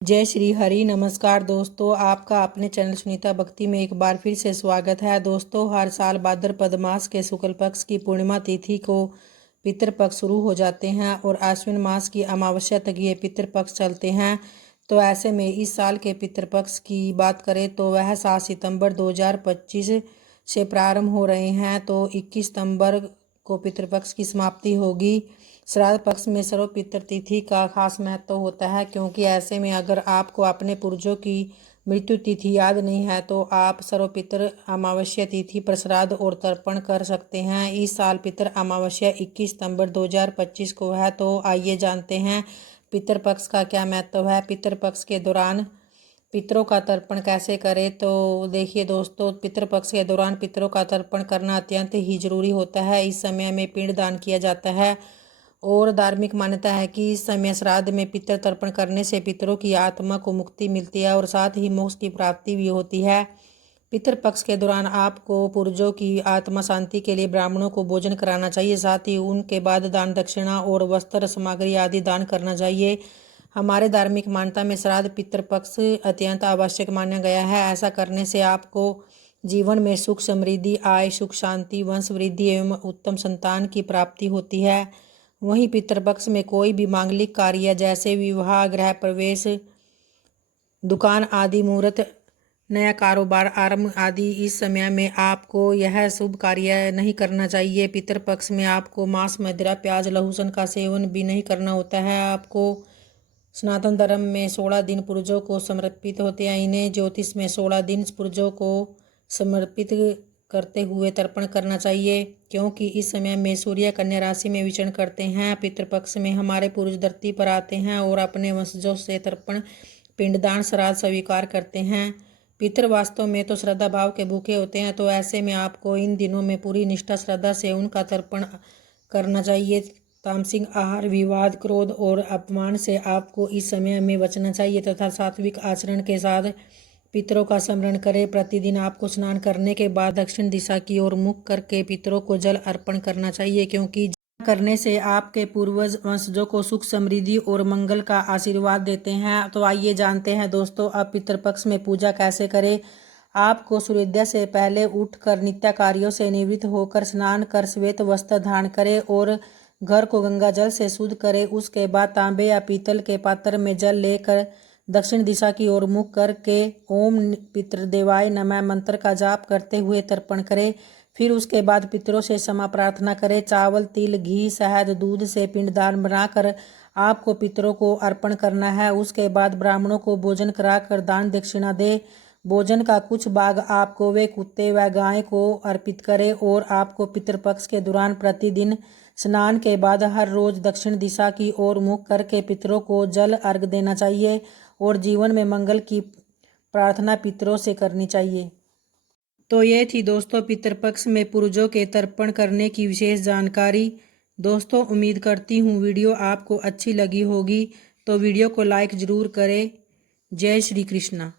जय श्री हरि। नमस्कार दोस्तों, आपका अपने चैनल सुनीता भक्ति में एक बार फिर से स्वागत है। दोस्तों, हर साल भाद्रपद मास के शुक्ल पक्ष की पूर्णिमा तिथि को पितृपक्ष शुरू हो जाते हैं और आश्विन मास की अमावस्या तक ये पितृपक्ष चलते हैं। तो ऐसे में इस साल के पितृपक्ष की बात करें तो वह 7 सितंबर 2025 से प्रारंभ हो रहे हैं। तो 21 सितंबर को पितृपक्ष की समाप्ति होगी। श्राद्ध पक्ष में सर्व पितृ तिथि का खास महत्व होता है, क्योंकि ऐसे में अगर आपको अपने पूर्वजों की मृत्यु तिथि याद नहीं है तो आप सर्व पितृ अमावस्या तिथि पर श्राद्ध और तर्पण कर सकते हैं। इस साल पितृ अमावस्या 21 सितंबर 2025 को है। तो आइए जानते हैं पितृपक्ष का क्या महत्व है। पितृपक्ष के दौरान पितरों का तर्पण कैसे करें। तो देखिए दोस्तों, पितृपक्ष के दौरान पितरों का तर्पण करना अत्यंत ही जरूरी होता है। इस समय में पिंड दान किया जाता है और धार्मिक मान्यता है कि इस समय श्राद्ध में पितृ तर्पण करने से पितरों की आत्मा को मुक्ति मिलती है और साथ ही मोक्ष की प्राप्ति भी होती है। पितृपक्ष के दौरान आपको पूर्वजों की आत्मा शांति के लिए ब्राह्मणों को भोजन कराना चाहिए। साथ ही उनके बाद दान दक्षिणा और वस्त्र सामग्री आदि दान करना चाहिए। हमारे धार्मिक मान्यता में श्राद्ध पितृपक्ष अत्यंत आवश्यक माना गया है। ऐसा करने से आपको जीवन में सुख समृद्धि, आय, सुख शांति, वंश वृद्धि एवं उत्तम संतान की प्राप्ति होती है। वहीं पितृपक्ष में कोई भी मांगलिक कार्य जैसे विवाह, गृह प्रवेश, दुकान आदि, मुहूर्त, नया कारोबार आरंभ आदि इस समय में आपको यह शुभ कार्य नहीं करना चाहिए। पितृपक्ष में आपको मांस, मदिरा, प्याज, लहसुन का सेवन भी नहीं करना होता है। आपको सनातन धर्म में 16 दिन पूर्वजों को समर्पित होते हैं। इन्हें ज्योतिष में 16 दिन पूर्वजों को समर्पित करते हुए तर्पण करना चाहिए, क्योंकि इस समय में सूर्य कन्या राशि में विचरण करते हैं। पितृपक्ष में हमारे पूर्वज धरती पर आते हैं और अपने वंशजों से तर्पण, पिंडदान, श्राद्ध स्वीकार करते हैं। पितृ वास्तव में तो श्रद्धा भाव के भूखे होते हैं। तो ऐसे में आपको इन दिनों में पूरी निष्ठा श्रद्धा से उनका तर्पण करना चाहिए। तामसिक आहार, विवाद, क्रोध और अपमान से आपको इस समय में बचना चाहिए तथा सात्विक आचरण के साथ पितरों का स्मरण करें। प्रतिदिन आपको स्नान करने के बाद दक्षिण दिशा की ओर मुख करके पितरों को जल अर्पण करना चाहिए, क्योंकि करने से आपके पूर्वज वंशजों को सुख समृद्धि और मंगल का आशीर्वाद देते हैं। तो आइए जानते हैं दोस्तों, अब पितृपक्ष में पूजा कैसे करें। आपको सूर्योदय से पहले उठकर नित्य कार्यों से निवृत्त होकर स्नान कर श्वेत वस्त्र धारण करें और घर को गंगा जल से शुद्ध करें। उसके बाद तांबे या पीतल के पात्र में जल लेकर दक्षिण दिशा की ओर मुख करके ओम पितृदेवाय नमः मंत्र का जाप करते हुए तर्पण करें। फिर उसके बाद पितरों से क्षमा प्रार्थना करें। चावल, तिल, घी, शहद, दूध से पिंडदान बनाकर आपको पितरों को अर्पण करना है। उसके बाद ब्राह्मणों को भोजन कराकर दान दक्षिणा दे। भोजन का कुछ भाग आप कौवे, कुत्ते व गाय को अर्पित करें और आपको पितृपक्ष के दौरान प्रतिदिन स्नान के बाद हर रोज दक्षिण दिशा की ओर मुख करके पितरों को जल अर्घ देना चाहिए और जीवन में मंगल की प्रार्थना पितरों से करनी चाहिए। तो ये थी दोस्तों पितृपक्ष में पूर्वजों के तर्पण करने की विशेष जानकारी। दोस्तों, उम्मीद करती हूँ वीडियो आपको अच्छी लगी होगी। तो वीडियो को लाइक ज़रूर करें। जय श्री कृष्णा।